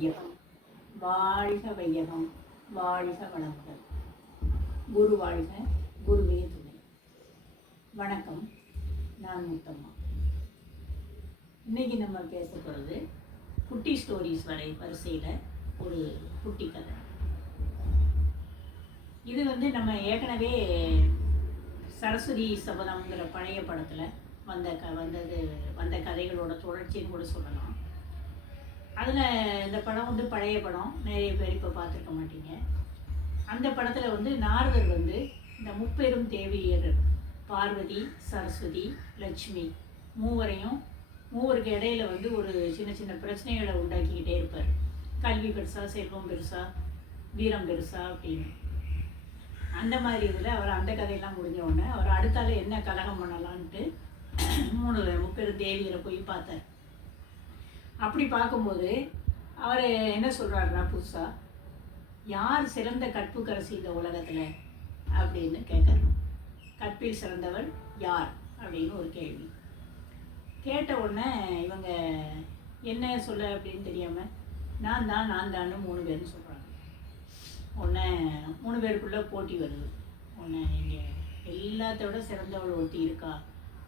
வையகம், வாழ்க வையகம், வாழ்க வளமுடன். குரு வாழ்க, குருவே துணை. வணக்கம், நான் முத்தம்மா. இன்னைக்கு நம்ம பேச போகிறது குட்டி ஸ்டோரிஸ் வரிசையில் ஒரு குட்டி கதை. இது நம்ம ஏற்கனவே சரஸ்வதி சபதம்ங்கிற பழைய படத்தில் வந்த கதைகளோட தொடர்ச்சின்னு கூட சொல்லலாம். அதில் இந்த படம் பழைய படம், நிறைய பேர் இப்போ பார்த்துருக்க மாட்டீங்க. அந்த படத்தில் நாரதர் இந்த முப்பெரும் தேவியர் பார்வதி, சரஸ்வதி, லட்சுமி மூவருக்கு இடையில ஒரு சின்ன சின்ன பிரச்சனைகளை உண்டாக்கிக்கிட்டே இருப்பார். கல்வி பெருசா, செல்வம் பெருசா, வீரம் பெருசா அப்படின்னு. அந்த மாதிரி இதில் அவர் அந்த கதையெல்லாம் முடிஞ்ச உடனே அவர் அடுத்தால என்ன கலகம் பண்ணலான்ட்டு முப்பெரும் தேவியரை போய் பார்த்தார். அப்படி பார்க்கும்போது அவர் என்ன சொல்கிறாருன்னா, புதுசாக யார் சிறந்த கற்புக்கரசி இந்த உலகத்தில் அப்படின்னு கேட்குறாரு. கற்பில் சிறந்தவள் யார் அப்படின்னு ஒரு கேள்வி கேட்ட உடனே இவங்க என்ன சொல்ல அப்படின்னு தெரியாமல் நான் தான் 3 பேர்னு சொல்கிறாங்க. உடனே 3 பேருக்குள்ளே போட்டி வருது. உடனே இங்கே எல்லாத்தோட சிறந்தவள் ஒருத்தி இருக்கா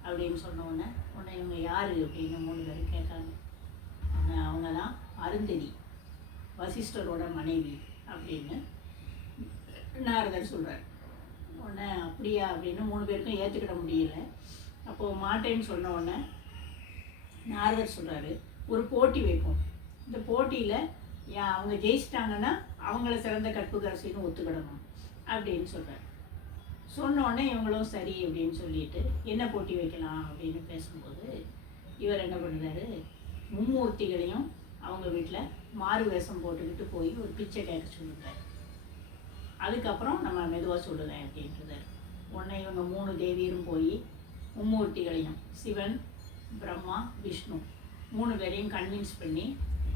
அப்படின்னு சொன்ன உடனே இவங்க யார் அப்படின்னு 3 பேரும் கேட்காங்க. அவங்க தான் அருந்ததி, வசிஷ்டரோட மனைவி அப்படின்னு நாரதர் சொல்கிறார். உடனே அப்படியா அப்படின்னு 3 பேருக்கும் ஏற்றுக்கிட முடியல. அப்போது மாட்டேன்னு சொன்ன உடனே நாரதர் சொல்கிறாரு, ஒரு போட்டி வைப்போம். இந்த போட்டியில் அவங்க ஜெயிச்சிட்டாங்கன்னா அவங்கள சிறந்த கற்புக்கரசின்னு ஒத்துக்கிடணும் அப்படின்னு சொல்கிறார். சொன்ன உடனே இவங்களும் சரி அப்படின்னு சொல்லிட்டு என்ன போட்டி வைக்கலாம் அப்படின்னு பேசும்போது இவர் என்ன பண்ணுறாரு, மும்மூர்த்திகளையும் அவங்க வீட்டில் மாறு வேஷம் போட்டுக்கிட்டு போய் ஒரு பிச்சை கேட்க சொல்லுறாரு. அதுக்கப்புறம் நம்ம மெதுவாக சொல்லுறேன் அப்படின்றார். உடனே இவங்க 3 தேவியரும் போய் மும்மூர்த்திகளையும், சிவன், பிரம்மா, விஷ்ணு 3 பேரையும் கன்வின்ஸ் பண்ணி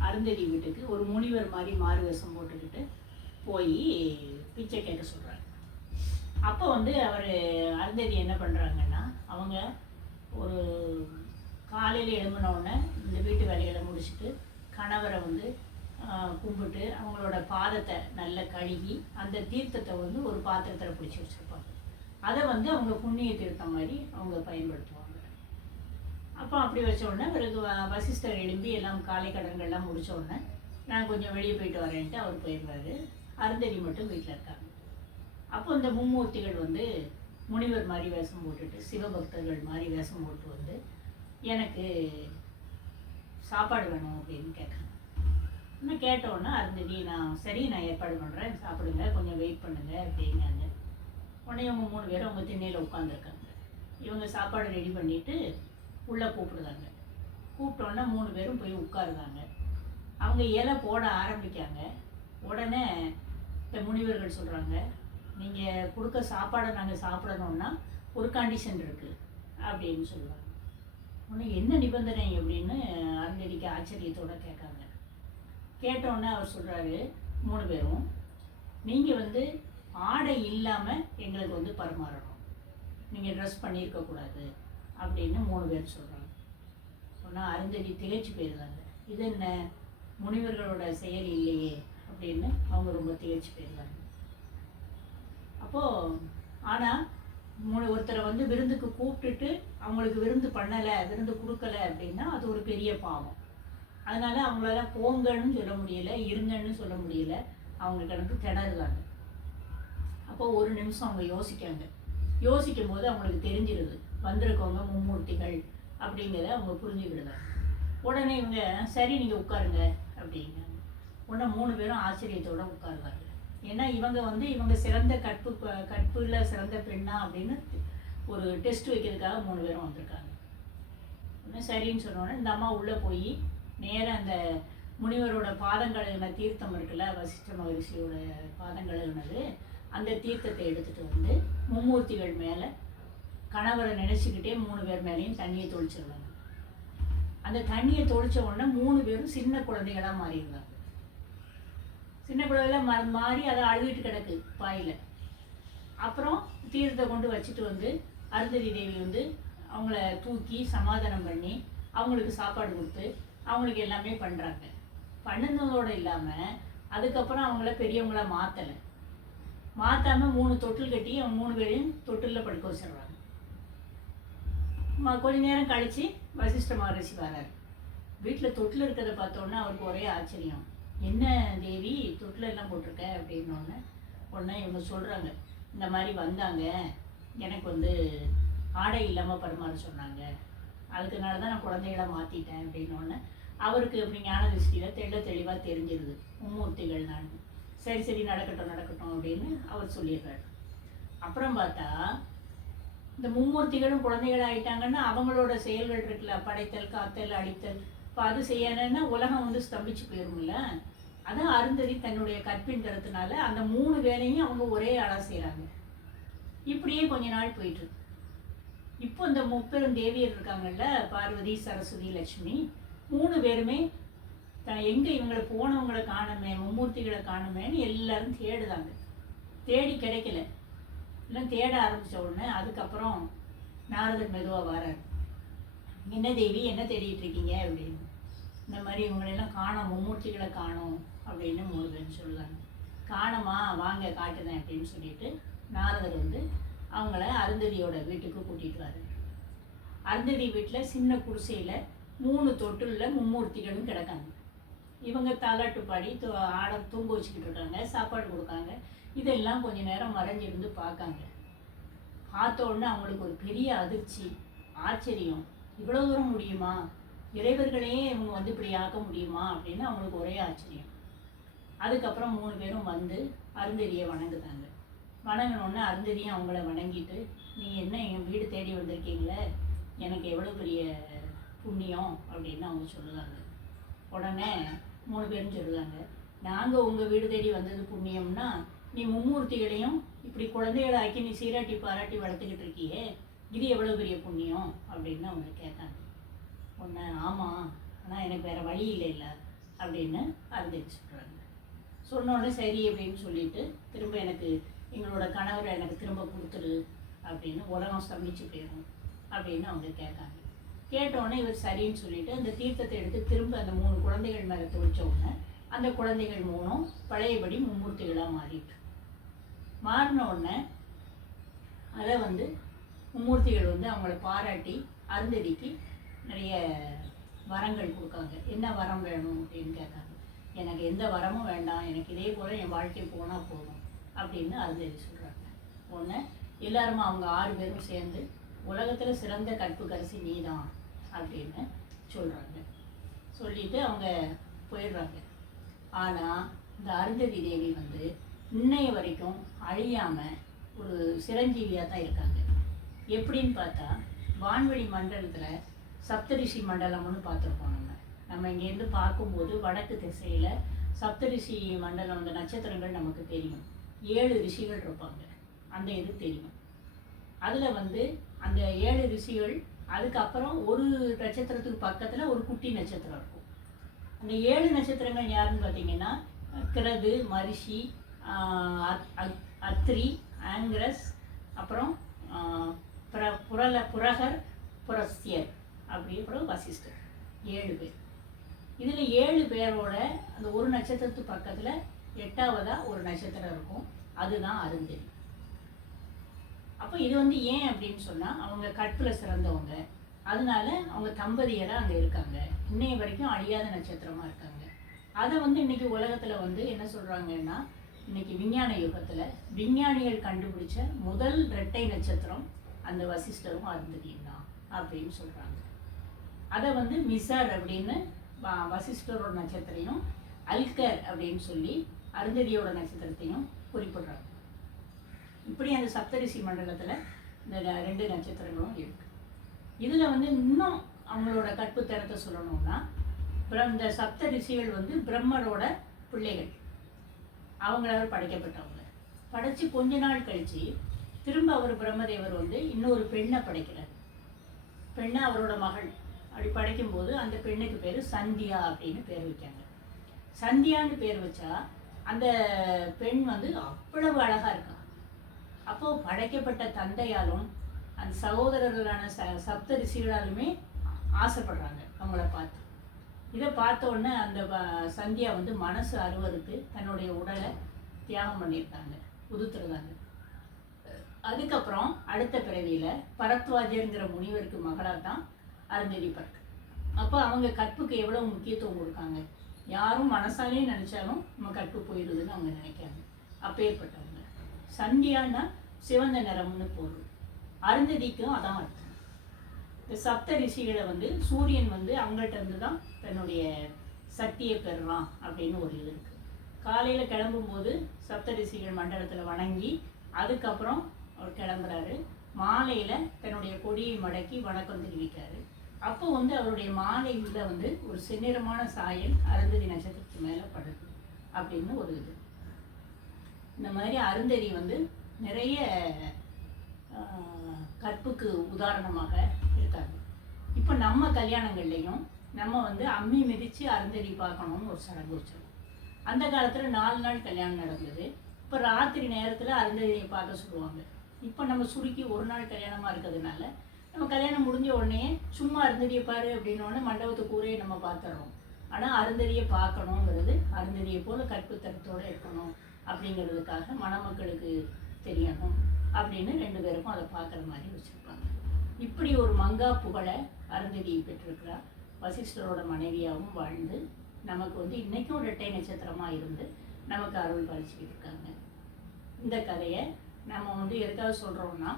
அருந்ததி வீட்டுக்கு ஒரு முனிவர் மாதிரி மாறு வேஷம் போட்டுக்கிட்டு போய் பிச்சை கேட்க சொல்கிறார். அப்போ அவர் அருந்ததி என்ன பண்ணுறாங்கன்னா, அவங்க ஒரு காலையில் எழும்பின உடனே இந்த வீட்டு வேலைகளை முடிச்சுட்டு கணவரை கும்பிட்டு அவங்களோட பாதத்தை நல்லா கழுகி அந்த தீர்த்தத்தை ஒரு பாத்திரத்தில் பிடிச்சி வச்சுருப்பாங்க. அதை அவங்க புண்ணிய தீர்த்தம் மாதிரி அவங்க பயன்படுத்துவாங்க. அப்போ அப்படி வச்ச உடனே பிறகு வசிஷ்டர் எழும்பி எல்லாம் காலை கடன்கள்லாம் முடித்த உடனே நான் கொஞ்சம் வெளியே போயிட்டு வரேன்ட்டு அவர் போயிடுவார். அருந்ததி மட்டும் வீட்டில் இருக்காங்க. அப்போ இந்த மும்மூர்த்திகள் முனிவர் மாதிரி வேஷம் போட்டுட்டு, சிவபக்தர்கள் மாதிரி வேஷம் போட்டு எனக்கு சாப்பாடு வேணும் அப்படின்னு கேட்காங்க. இன்னும் கேட்டோன்னா அருந்ததி நான் ஏற்பாடு பண்ணுறேன், சாப்பிடுங்க, கொஞ்சம் வெயிட் பண்ணுங்க அப்படிங்காங்க. உடனே இவங்க 3 பேரும் அவங்க திண்ணையில் உட்காந்துருக்காங்க. இவங்க சாப்பாடு ரெடி பண்ணிவிட்டு உள்ளே கூப்பிடுறாங்க. கூப்பிட்டோன்னா 3 பேரும் போய் உட்காருதாங்க. அவங்க இலை போட ஆரம்பிக்காங்க. உடனே இந்த முனிவர்கள் சொல்கிறாங்க, நீங்கள் கொடுக்க சாப்பாடை நாங்கள் சாப்பிடணுன்னா ஒரு கண்டிஷன் இருக்குது அப்படின்னு சொல்லுவாங்க. உடனே என்ன நிபந்தனை அப்படின்னு அருந்ததிக்கு ஆச்சரியத்தோடு கேட்காங்க. கேட்டோன்னே அவர் சொல்கிறாரு, 3 பேரும் நீங்கள் ஆடை இல்லாமல் எங்களுக்கு பரிமாறணும், நீங்கள் ட்ரெஸ் பண்ணியிருக்கக்கூடாது அப்படின்னு 3 பேர் சொல்கிறாங்க. சொன்னால் அருந்ததி திகைச்சு போயிடுறாங்க. இது என்ன முனிவர்களோட செயல் இல்லையே அப்படின்னு அவங்க ரொம்ப திகைச்சு போயிடுறாங்க. அப்போது ஆனால் ஒருத்தரை விருந்துக்கு கூப்பிட்டுட்டு அவங்களுக்கு விருந்து பண்ணலை, விருந்து கொடுக்கலை அப்படின்னா அது ஒரு பெரிய பாவம். அதனால் அவங்களால போங்கன்னு சொல்ல முடியல, இருங்கன்னு சொல்ல முடியல. அவங்க கணக்கு திணறுறாங்க. அப்போ ஒரு நிமிஷம் அவங்க யோசிக்கும் போது அவங்களுக்கு தெரிஞ்சிருது வந்திருக்கவங்க மும்மூர்த்திகள் அப்படிங்கிறத அவங்க புரிஞ்சுக்கிடுதாங்க. உடனே இவங்க சரி நீங்கள் உட்காருங்க அப்படிங்கிறாங்க. உடனே 3 பேரும் ஆச்சரியத்தோடு உட்காருவாங்க. ஏன்னா இவங்க சிறந்த கற்புல சிறந்த பெண்ணா அப்படின்னு ஒரு டெஸ்ட் வைக்கிறதுக்காக 3 பேரும் வந்திருக்காங்க. இன்னும் சரின்னு சொன்னோன்னே இந்த அம்மா உள்ளே போய் நேராக அந்த முனிவரோட பாதங்கழுகின தீர்த்தம் இருக்குல்ல, வசிஷ்ட மகரிஷியோட பாதங்கழுகினது, அந்த தீர்த்தத்தை எடுத்துகிட்டு மும்மூர்த்திகள் மேலே கணவரை நினச்சிக்கிட்டே 3 பேர் மேலேயும் தண்ணியை தொளிச்சிருந்தாங்க. அந்த தண்ணியை தொளிச்ச உடனே 3 பேரும் சின்ன குழந்தைகளாக மாறிடுறாங்க. சின்ன குழந்தைல மாறி அதை அழுகிட்டு கிடக்கு பாயில். அப்புறம் தீர்த்தத்தை கொண்டு வச்சுட்டு அருந்ததி தேவி அவங்கள தூக்கி சமாதானம் பண்ணி அவங்களுக்கு சாப்பாடு கொடுத்து அவங்களுக்கு எல்லாமே பண்ணுறாங்க. பண்ணுனதோடு இல்லாமல் அதுக்கப்புறம் அவங்கள பெரியவங்கள மாற்றாமல் 3 தொட்டில் கட்டி அவங்க 3 பேரையும் தொட்டிலில் படுக்க வச்சிடுறாங்க. கொஞ்ச நேரம் கழித்து வசிஷ்ட மகரிஷி வரார். வீட்டில் தொட்டில் இருக்கிறத பார்த்தோன்னே அவருக்கு ஒரே ஆச்சரியம். என்ன தேவி தொட்டில் எல்லாம் போட்டிருக்க அப்படின்னோடனே உடனே இவங்க சொல்கிறாங்க, இந்த மாதிரி வந்தாங்க, எனக்கு வந்து ஆடை இல்லாமல் பரிமாற சொன்னாங்க, அதுக்குனால தான் நான் குழந்தைகளை மாற்றிட்டேன் அப்படின்னோடனே அவருக்கு அப்படி ஞான திருஷ்டியில் தெளிவாக தெரிஞ்சிருது மும்மூர்த்திகள் நான். சரி நடக்கட்டும் அப்படின்னு அவர் சொல்லிடுறாரு. அப்புறம் பார்த்தா இந்த மும்மூர்த்திகளும் குழந்தைகள் ஆகிட்டாங்கன்னா அவங்களோட செயல்கள் இருக்குல்ல, படைத்தல், காத்தல், அடித்தல், இப்போ அது செய்யணுன்னா உலகம் வந்து ஸ்தம்பிச்சு போயிரும்ல. அதான் அருந்ததி தன்னுடைய கற்பின் தரத்தினால அந்த 3 வேலையும் அவங்க ஒரே ஆளாக செய்கிறாங்க. இப்படியே கொஞ்ச நாள் போயிட்டுருக்கு. இப்போ இந்த முப்பெரும் தேவியர் இருக்காங்கல்ல, பார்வதி, சரஸ்வதி, லட்சுமி, 3 பேருமே எங்கே இவங்களை போனவங்களை காணுமே, மும்மூர்த்திகளை காணுமேன்னு எல்லாரும் தேடுதாங்க. தேடி கிடைக்கல. எல்லாம் தேட ஆரம்பித்த உடனே அதுக்கப்புறம் நாரதர் மெதுவாக வரார். என்ன தேவி என்ன தேடிட்டு இருக்கீங்க அப்படின்னு. இந்த மாதிரி இவங்களெல்லாம் காணோம், மும்மூர்த்திகளை காணோம் அப்படின்னு முருகன் சொல்லுவாங்க. காணமா, வாங்க காட்டுறேன் அப்படின்னு சொல்லிட்டு நாரதர் வந்து அவங்கள அருந்ததியோட வீட்டுக்கு கூட்டிகிட்டு வர்றாரு. அருந்ததி வீட்டில் சின்ன குடிசையில் 3 தொட்டிலில் மும்மூர்த்திகளும் கிடக்காங்க. இவங்க தாலாட்டு பாடி ஆட தூங்க வச்சுக்கிட்டு இருக்காங்க, சாப்பாடு கொடுக்காங்க. இதெல்லாம் கொஞ்ச நேரம் மறைஞ்சிருந்து பார்க்காங்க. பார்த்த உடனே அவங்களுக்கு ஒரு பெரிய அதிர்ச்சி, ஆச்சரியம். இவ்வளோ தூரம் முடியுமா, இறைவர்களையே இவங்க வந்து இப்படி ஆக்க முடியுமா அப்படின்னு அவங்களுக்கு ஒரே ஆச்சரியம். அதுக்கப்புறம் 3 பேரும் வந்து அருந்ததியை வணங்குதாங்க. வணங்கினோடனே அருந்ததியும் அவங்கள வணங்கிட்டு, நீங்கள் என்ன எங்கள் வீடு தேடி வந்திருக்கீங்களே, எனக்கு எவ்வளோ பெரிய புண்ணியம் அப்படின்னு அவங்க சொல்லுவாங்க. உடனே 3 பேரும் சொல்லுவாங்க, நாங்கள் உங்கள் வீடு தேடி வந்தது புண்ணியம்னா, நீ மும்மூர்த்திகளையும் இப்படி குழந்தைகளை ஆக்கி நீ சீராட்டி பாராட்டி வளர்த்துக்கிட்டு இருக்கியே, இது எவ்வளோ பெரிய புண்ணியம் அப்படின்னு அவங்க கேட்டாங்க. ஒன்று ஆமாம், ஆனால் எனக்கு வேறு வழி இல்லை அப்படின்னு அருந்ததி சொல்கிறாங்க. சொன்னோடனே சரி அப்படின்னு சொல்லிட்டு திரும்ப எனக்கு எங்களோட கணவரை எனக்கு திரும்ப கொடுத்துரு அப்படின்னு, உலகம் ஸ்தம்பிச்சு போயிடும் அப்படின்னு அவங்க கேட்காங்க. கேட்டோடனே இவர் சரின்னு சொல்லிட்டு அந்த தீர்த்தத்தை எடுத்து திரும்ப அந்த 3 குழந்தைகள் மேலே துவைச்ச உடனே அந்த குழந்தைகள் 3ம் பழையபடி மும்மூர்த்திகளாக மாறின உடனே அதை வந்து மும்மூர்த்திகள் வந்து அவங்கள பாராட்டி அருந்ததிக்கு நிறைய வரங்கள் கொடுக்காங்க. என்ன வரம் வேணும் அப்படின்னு கேட்காங்க. எனக்கு எந்த வரமும் வேண்டாம், எனக்கு இதே போல் என் வாழ்க்கை போனால் போதும் அப்படின்னு அருந்ததி சொல்கிறாங்க. உடனே எல்லாருமே அவங்க 6 பேரும் சேர்ந்து உலகத்தில் சிறந்த கற்புக்கரசி நீ தான் அப்படின்னு சொல்கிறாங்க. சொல்லிட்டு அவங்க போயிடுறாங்க. ஆனால் இந்த அருந்ததி தேவி வந்து இன்னைய வரைக்கும் அழியாமல் ஒரு சிரஞ்சீவியாக தான் இருக்காங்க. எப்படின்னு பார்த்தா, வான்வெளி மண்டலத்தில் சப்தரிஷி மண்டலம்னு பார்த்துருப்போம். நம்ம இங்கேருந்து பார்க்கும்போது வடக்கு திசையில் சப்தரிஷி மண்டலம், அந்த நட்சத்திரங்கள் நமக்கு தெரியும். 7 ரிஷிகள் இருப்பாங்க, அந்த இது தெரியும். அதில் வந்து அந்த 7 ரிஷிகள், அதுக்கப்புறம் ஒரு நட்சத்திரத்துக்கு பக்கத்தில் ஒரு குட்டி நட்சத்திரம் இருக்கும். அந்த 7 நட்சத்திரங்கள் யாருன்னு பார்த்தீங்கன்னா, கிரது, மரிஷி, அத்ரி, ஆங்கிரஸ், அப்புறம் புரகர், புரஸ்தியர், அப்புறம் வசிஷ்டர். 7 பேர். இதில் 7 பேரோட அந்த ஒரு நட்சத்திரத்துக்கு பக்கத்தில் 8ஆவதாக ஒரு நட்சத்திரம் இருக்கும், அதுதான் அருந்ததி. அப்போ இது வந்து ஏன் அப்படின்னு சொன்னால், அவங்க கற்பில் சிறந்தவங்க, அதனால அவங்க தம்பதியராக அங்கே இருக்காங்க. இன்னைய வரைக்கும் அழியாத நட்சத்திரமாக இருக்காங்க. அதை வந்து இன்றைக்கி உலகத்தில் வந்து என்ன சொல்கிறாங்கன்னா, இன்றைக்கி விஞ்ஞான யுகத்தில் விஞ்ஞானிகள் கண்டுபிடிச்ச முதல் இரட்டை நட்சத்திரம் அந்த வசிஷ்டரும் அருந்ததியும் தான் அப்படின்னு சொல்கிறாங்க. அதை வந்து மிசார் அப்படின்னு வசிஷ்டரோட நட்சத்திரையும், அல்கர் அப்படின்னு சொல்லி அருந்ததியோட நட்சத்திரத்தையும் குறிப்பிடுறாங்க. இப்படி அந்த சப்தரிஷி மண்டலத்தில் இந்த 2 நட்சத்திரங்களும் இருக்குது. இதில் வந்து இன்னும் அவங்களோட கற்புத்தரத்தை சொல்லணும்னா, இந்த சப்த ரிஷிகள் வந்து பிரம்மரோட பிள்ளைகள், அவங்களால படைக்கப்பட்டவங்க. படைச்சு கொஞ்ச நாள் கழித்து திரும்ப அவர் பிரம்மதேவர் வந்து இன்னொரு பெண்ணை படைக்கிறார். பெண்ணை அவரோட மகள் அப்படி படைக்கும்போது அந்த பெண்ணுக்கு பேர் சந்தியா அப்படின்னு பேர் வைக்காங்க. சந்தியான்னு பேர் வச்சா அந்த பெண் வந்து அவ்வளவு அழகாக இருக்கா. அப்போது படைக்கப்பட்ட தந்தையாலும் அந்த சகோதரர்களான சப்த ரிஷிகளாலுமே ஆசைப்படுறாங்க அவங்கள பார்த்து. இதை பார்த்த உடனே அந்த சந்தியா வந்து மனசு அருவருக்கு தன்னுடைய உடலை தியாகம் பண்ணியிருக்காங்க, உதுத்துருந்தாங்க. அதுக்கப்புறம் அடுத்த பிறவியில் பரத்வாஜருங்கிற முனிவருக்கு மகளாக தான் அருந்ததி பிறகு. அப்போ அவங்க கற்புக்கு எவ்வளோ முக்கியத்துவம் கொடுக்காங்க. யாரும் மனசாலே நினச்சாலும் நம்ம கற்பு போயிடுதுன்னு அவங்க நினைக்காங்க. அப்பேற்பட்டவங்க. சந்தியான்னா சிவந்த நிறம்னு பொருள். அருந்ததிக்கும் அதான் அர்த்தம். இந்த சப்த ரிஷிகளை வந்து சூரியன் வந்து அவங்கள்ட்ட இருந்து தான் தன்னுடைய சக்தியை பெறுறான் அப்படின்னு ஒரு இது இருக்குது. காலையில் கிளம்பும்போது சப்த ரிஷிகள் மண்டலத்தில் வணங்கி அதுக்கப்புறம் அவர் கிளம்புறாரு. மாலையில் தன்னுடைய கொடியை மடக்கி வணக்கம் தெரிவிக்காரு. அப்போ வந்து அவருடைய மாலையில் வந்து ஒரு செந்நிறமான சாயல் அருந்ததி நட்சத்திரத்துக்கு மேலே படுது அப்படின்னு ஒரு இது. இந்த மாதிரி அருந்ததி வந்து நிறைய கற்புக்கு உதாரணமாக இருக்காங்க. இப்போ நம்ம கல்யாணங்கள்லையும் நம்ம வந்து அம்மி மிதித்து அருந்ததி பார்க்கணும்னு ஒரு சடங்கு வச்சோம். அந்த காலத்தில் 4 நாள் கல்யாணம் நடந்தது. இப்போ ராத்திரி நேரத்தில் அருந்ததியை பார்க்க சொல்லுவாங்க. இப்போ நம்ம சுருக்கி ஒரு நாள் கல்யாணமாக இருக்கிறதுனால நம்ம கல்யாணம் முடிஞ்ச உடனே சும்மா அருந்ததியை பாரு அப்படின்னோடனே மண்டபத்து கூரையை நம்ம பார்த்துறோம். ஆனால் அருந்ததியை பார்க்கணுங்கிறது, அருந்ததியை போல் கற்புத்தரத்தோடு இருக்கணும் அப்படிங்கிறதுக்காக மணமக்களுக்கு தெரியணும் அப்படின்னு 2 பேருக்கும் அதை பார்க்குற மாதிரி வச்சுருப்பாங்க. இப்படி ஒரு மங்கா புகழை அருந்ததியை பெற்றிருக்கிறார். வசிஷ்டரோட மனைவியாகவும் வாழ்ந்து நமக்கு வந்து இன்றைக்கும் இரட்டை நட்சத்திரமாக இருந்து நமக்கு அருள் பறிச்சுக்கிட்டு இருக்காங்க. இந்த கதையை நம்ம வந்து எதுக்காக சொல்கிறோம்னா,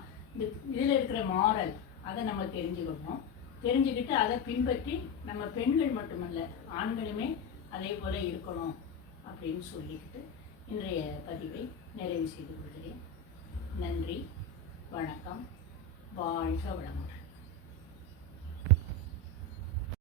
இதில் இருக்கிற மாரல் அதை நம்ம தெரிஞ்சுக்கணும். தெரிஞ்சுக்கிட்டு அதை பின்பற்றி நம்ம பெண்கள் மட்டுமல்ல ஆண்களுமே அதே போல் இருக்கணும் அப்படின்னு சொல்லிக்கிட்டு இன்றைய பதிவை நிறைவு செய்து கொள்கிறேன். நன்றி, வணக்கம், வாழ்க வளமுடன்.